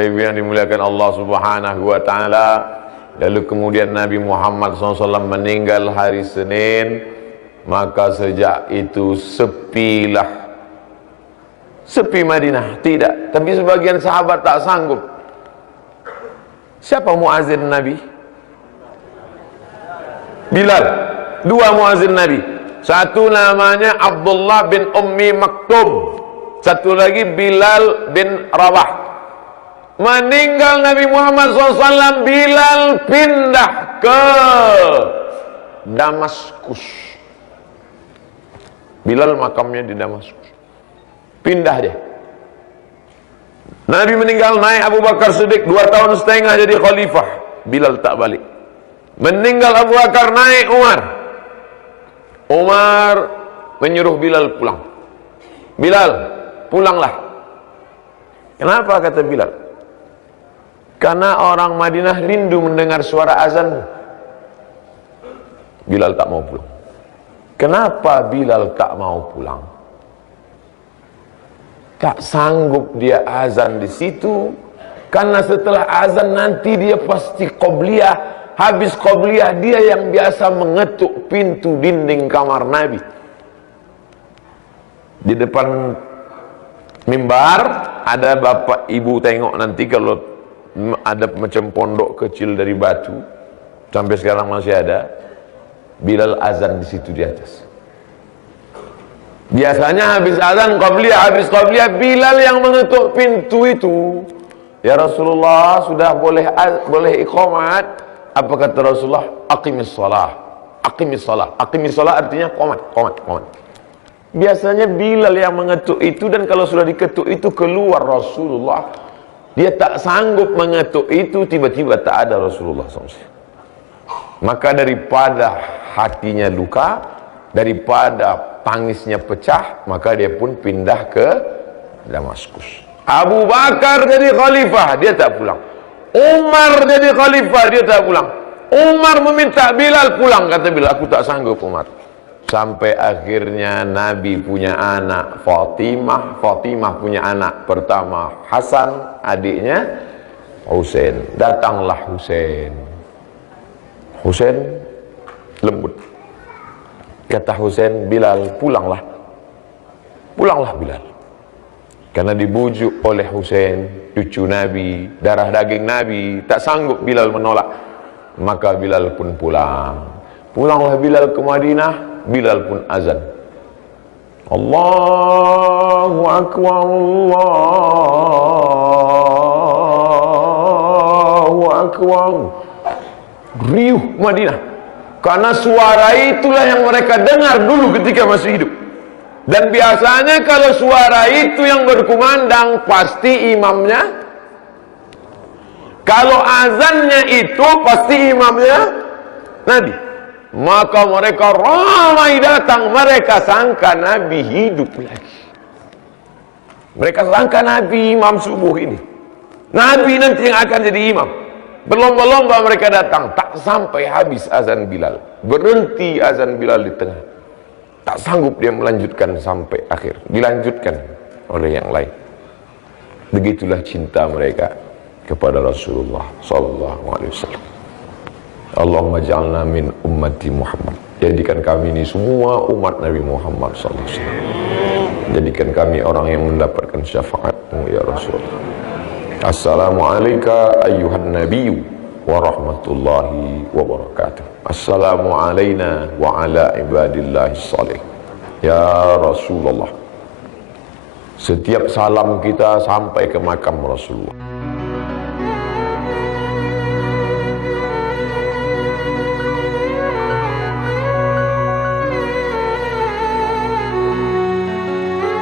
Bapak Ibu yang dimuliakan Allah Subhanahu wa taala, lalu kemudian Nabi Muhammad SAW meninggal hari Senin, maka sejak itu sepilah. Sepi Madinah, tidak. Tapi sebagian sahabat tak sanggup. Siapa muazin Nabi? Bilal. Dua muazin Nabi. Satu namanya Abdullah bin Ummi Maktum. Satu lagi Bilal bin Rabah. Meninggal Nabi Muhammad SAW, Bilal pindah ke Damaskus. Bilal makamnya di Damaskus. Pindah dia. Nabi meninggal, naik Abu Bakar Siddiq 2 tahun setengah jadi khalifah. Bilal tak balik. Meninggal Abu Bakar, naik Umar. Umar menyuruh Bilal pulang. Bilal, pulanglah. Kenapa kata Bilal? Karena orang Madinah rindu mendengar suara azan. Bilal tak mau pulang. Kenapa Bilal tak mau pulang? Tak sanggup dia azan di situ, karena setelah azan nanti dia pasti qobliyah. Habis qobliyah dia yang biasa mengetuk pintu dinding kamar Nabi. Di depan mimbar ada bapak ibu, tengok nanti kalau ada macam pondok kecil dari batu, sampai sekarang masih ada. Bilal azan di situ di atas. Biasanya habis azan habis qabliyah Bilal yang mengetuk pintu itu. Ya Rasulullah, sudah boleh iqamat. Apa kata Rasulullah? Aqimis shalah. Aqimis shalah. Aqimis shalah artinya qomat. Biasanya Bilal yang mengetuk itu, dan kalau sudah diketuk itu keluar Rasulullah. Dia tak sanggup mengetuk itu, tiba-tiba tak ada Rasulullah SAW. Maka daripada hatinya luka, daripada tangisnya pecah, maka dia pun pindah ke Damaskus. Abu Bakar jadi khalifah, dia tak pulang. Umar jadi khalifah, dia tak pulang. Umar meminta Bilal pulang, kata Bilal, aku tak sanggup Umar. Sampai akhirnya Nabi punya anak Fatimah, Fatimah punya anak pertama Hasan, adiknya Husain. Datanglah Husain. Husain lembut. Kata Husain, Bilal pulanglah. Pulanglah Bilal. Karena dibujuk oleh Husain, cucu Nabi, darah daging Nabi, tak sanggup Bilal menolak. Maka Bilal pun pulang. Pulanglah Bilal ke Madinah. Bilal pun azan. Allahu Akbar, Allahu Akbar. Riuh Madinah. Karena suara itulah yang mereka dengar dulu ketika masih hidup. Dan biasanya kalau suara itu yang berkumandang, pasti imamnya. Kalau azannya itu, pasti imamnya Nabi. Maka mereka ramai datang, mereka sangka Nabi hidup lagi. Mereka sangka Nabi imam subuh ini, Nabi nanti yang akan jadi imam. Berlomba-lomba mereka datang, tak sampai habis azan Bilal. Berhenti azan Bilal di tengah. Tak sanggup dia melanjutkan sampai akhir. Dilanjutkan oleh yang lain. Begitulah cinta mereka kepada Rasulullah SAW. Allahumma ja'alna min ummati Muhammad. Jadikan kami ini semua umat Nabi Muhammad SAW. Jadikan kami orang yang mendapatkan syafaat-Mu ya Rasulullah. Assalamualaikum ayyuhan nabiyyu wa rahmatullahi wa barakatuh. Assalamu alayna wa ala ibadillahi salih. Ya Rasulullah, setiap salam kita sampai ke makam Rasulullah.